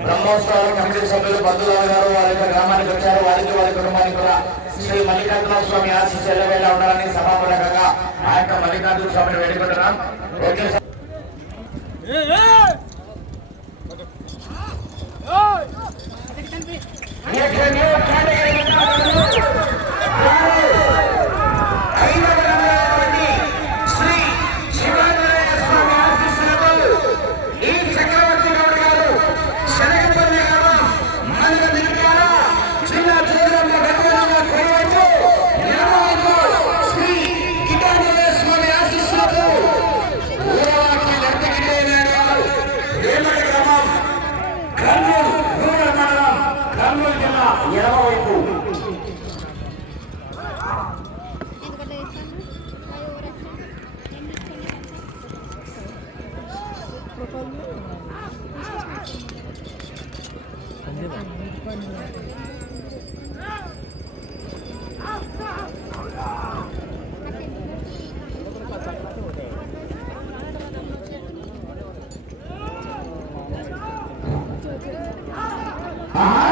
బ్రహ్మోత్సవాలు కమిటీ సభ్యులు బంధువులు గారు వారి యొక్క గ్రామానికి వచ్చారు వారికి వారి కుటుంబానికి కూడా శ్రీ మల్లికార్జున స్వామి ఆశీస్సుల వేళ ఉండాలని సభాపూర్వకంగా ఆ యొక్క మల్లికార్జున స్వామిని వేడుకుంటున్నాం ఓకే Aha.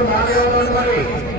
ఉన్నాడు మరి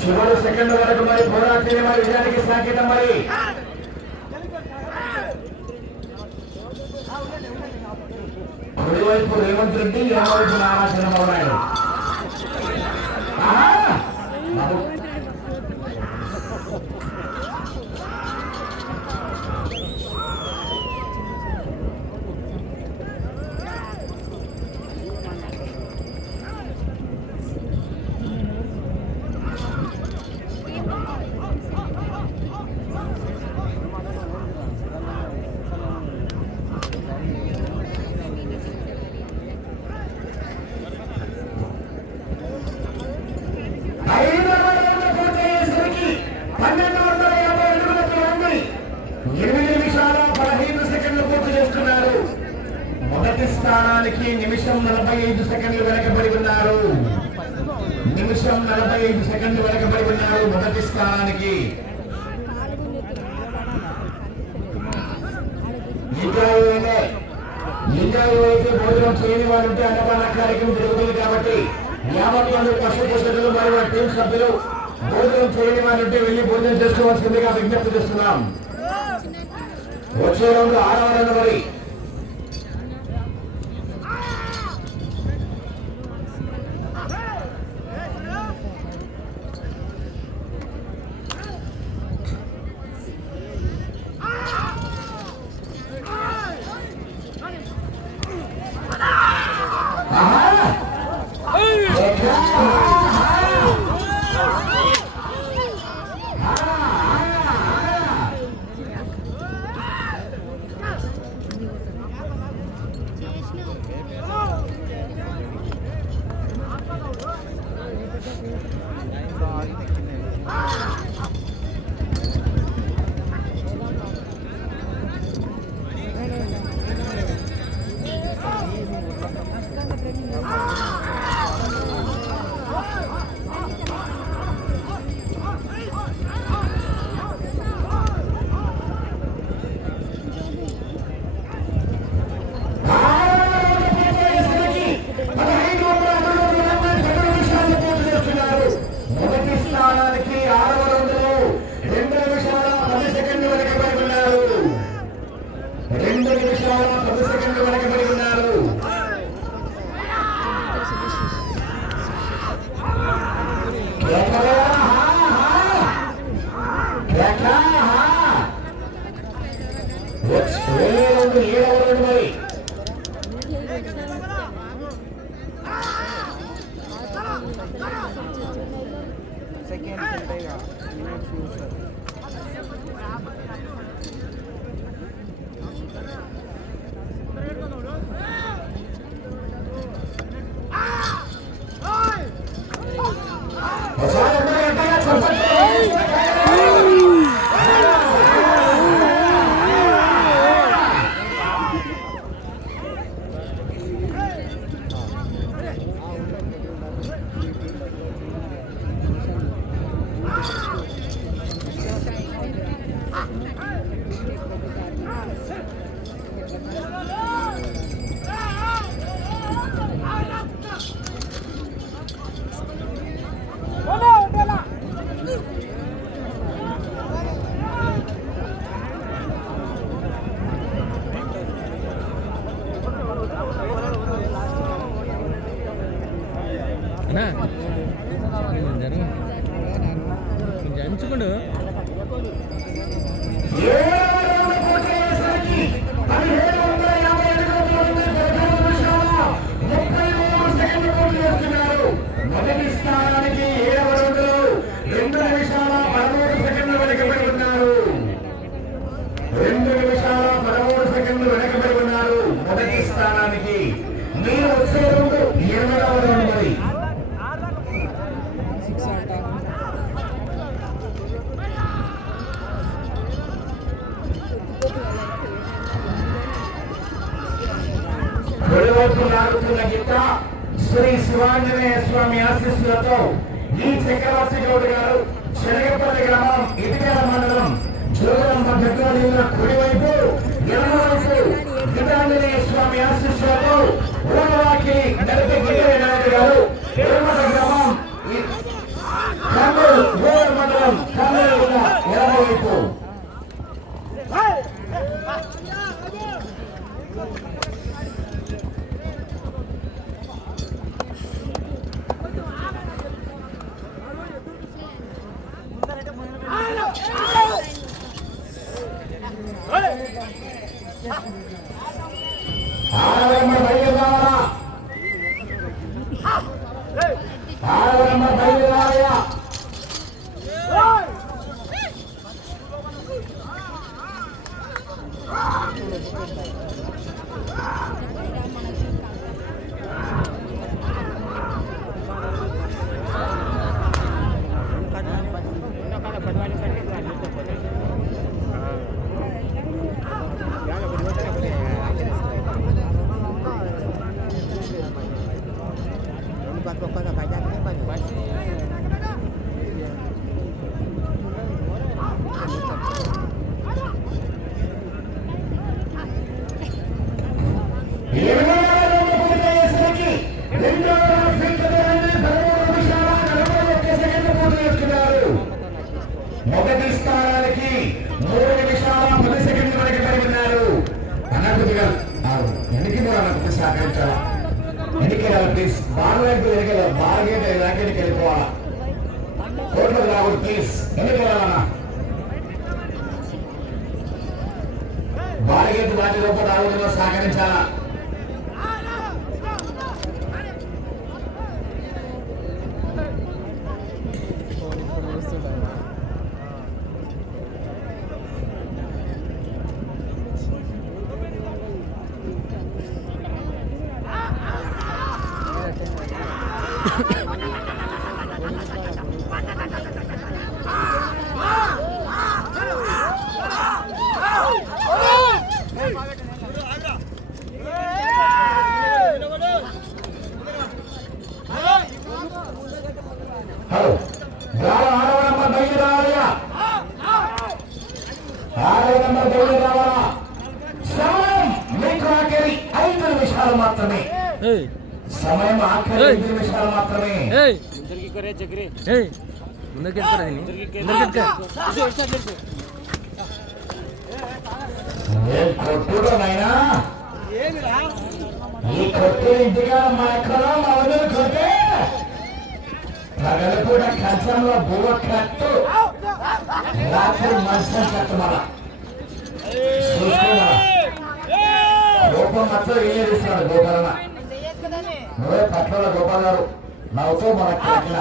చివరి సెకండ్ వరకు మరి పోరాటమే మరి విజయానికి సంకేతం మరి. కుడివైపు రేవంత్ రెడ్డి ఎడమవైపు నారా చంద్రబాబు నాయుడు ఆహా! బాబు. ఐదు వందల పూర్తి అయ్యేసరికి పన్నెండు వందల యాభై అడుగులకు ఉంది ఎనిమిది నిమిషాల పదహైదు సెకండ్లు పూర్తి చేస్తున్నారు మొదటి స్థానానికి నిమిషం నలభై ఐదు సెకండ్లు వెనకబడి ఉన్నారు. నిమిషం నలభై ఐదు సెకండ్లు వెనకబడి ఉన్నారు మొదటి స్థానానికి. ఇంకా భోజనం చేయని వారు ఉంటే అన్నపాన కార్యక్రమం జరుగుతుంది కాబట్టి యావత్ మంది పశు పోషకులు మరియు వారి టీం సభ్యులు భోజనం చేయని వారు ఉంటే వెళ్ళి భోజనం చేసుకోవాల్సిందిగా విజ్ఞప్తి చేస్తున్నాం. వచ్చే రోజు ఆడవారు మరి అన్నా? జరుగు కొంచెం అంచుకోండు ఏడవ రౌండ్ పూర్తి అయ్యేసరికి పదిహేడు వందల యాభై అడుగుల దూరం పదకొండు నిమిషాల ముప్పై మూడు సెకండ్లు పూర్తి చేస్తున్నారు. మొదటి స్థానానికి ఏడవ రౌండ్లో రెండు నిమిషాల పదమూడు సెకండ్లు వెనకబడి ఉన్నారు రెండు నిమిషాల పదమూడు సెకండ్లు వెనకబడి ఉన్నారు మొదటి స్థానానికి మీరు వచ్చే రౌండ్ ఎనిమిదవ రౌండ్ మరి కుడివైపు లాగుతున్న గీత శ్రీ శివాంజనేయ స్వామి ఆశీస్సులతో ఈ చక్రవర్తి గౌడ్ గారు శనగపల్లి గ్రామం ఇటుకల మండలం జోగరం దగ్గర ఉన్న కుడివైపు ఎడమవైపు గీతాంజనేయ స్వామి ఆశీస్సులతో ఊరవాకి నడిపి గిరిజన నాయుడు గారు ఎడమల గ్రామం ఈ- కర్నూలు మండలం కర్నూలు జిల్లా ఎడమవైపు ఆడవరమ్మ బయలుదేరాలా લોકોનો ફાયદા નહીં બને బాల్ గేట్ వాటి లోపల రాకూడదు ఆరవ నంబర్ బయలుదేరావాలా సమయం మీకు ఆఖరి ఐదు నిమిషాలు మాత్రమే. సమయం ఆఖరి ఐదు నిమిషాలు మాత్రమే ఏయ్ ఏయ్ ముందరికి ఎత్తుకోరా దీన్ని ముందరికి ఎత్తుకో ఏం కొట్టుడు నాయనా? ఈ కొట్టు ఇంటిగా మా ఎక్కడ? మా ఊరిలో కొట్టే? పగలు కూడా కంచంలో బువ్వ కట్టు. రాత్రి మంచం కట్టు మన గోపం మాత్రం ఏం చేస్తున్నాడు గోపాలన్న నువ్వే పట్ల గోపాల్ గారు నవ్వుతో మన కట్టిన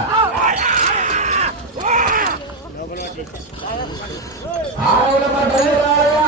ఆరవ నెంబర్ బయలుదేరాలయ్యా.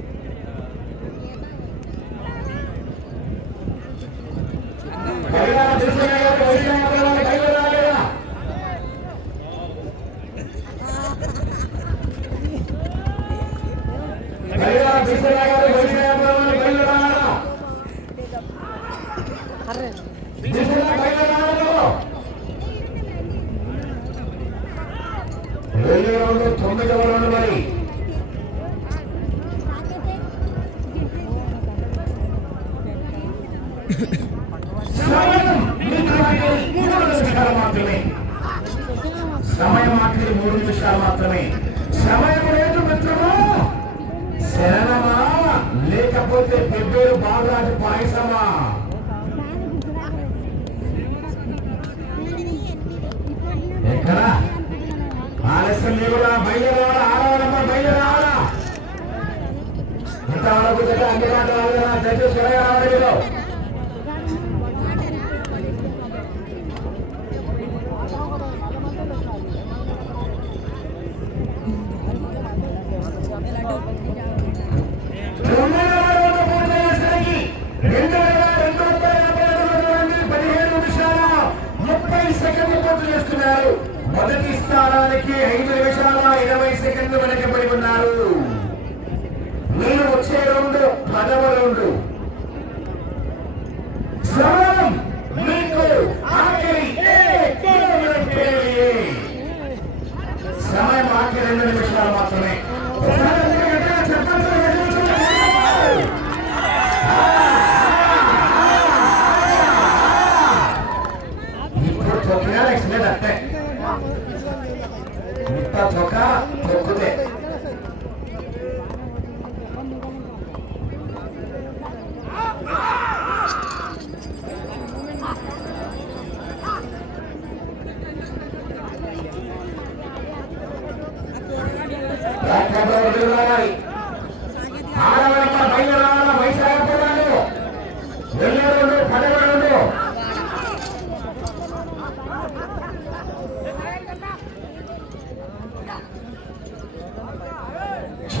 తొమ్మిదవ రెండు మరి.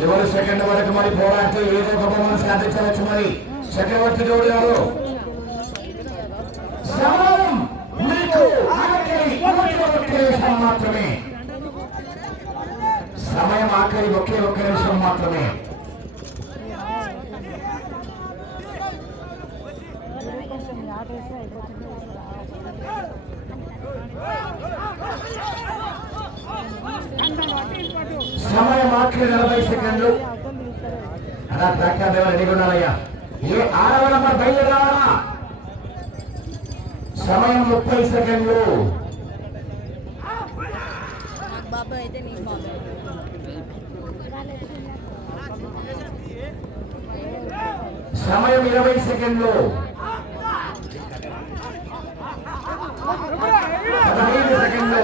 చివరి సెకండ్ వరకు మరి పోరాడితే ఏదో ఒక బొమ్మను సాధించవచ్చు మరి? చక్రవర్తి గౌడ్ గారు. సమయం మీకు మాత్రమే. సమయం ఆఖరి ఒకే ఒక్క నిమిషం మాత్రమే. ఆఖరి నలభై సెకండ్లు. అలా ట్రాక్టర్ డ్రైవర్ రెడీగా ఉండాలయ్యా ఏ ఆరవ నంబర్ బయలుదేరాలా? సమయం ముప్పై సెకండ్లు. సమయం ఇరవై సెకండ్లు. పదహైదు సెకండ్లు.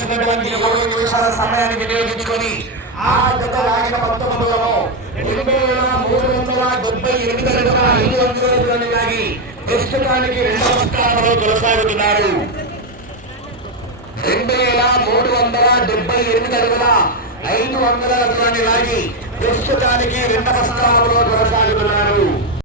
ఇచ్చినటువంటి మూడు నిమిషాల సమయాన్ని వినియోగించుకొని ఆ గత రాసిన పంతొమ్మిదిలో రెండు వేల మూడు వందల డెబ్బై ఎనిమిది అడుగుల ఐదు వందల అడుగులను లాగి ప్రస్తుతానికి రెండవ స్థానంలో కొనసాగుతున్నారు. రెండు వేల మూడు వందల డెబ్బై ఎనిమిది అడుగుల ఐదు వందల దూరాన్ని లాగి ప్రస్తుతానికి రెండవ స్థానంలో కొనసాగుతున్నారు.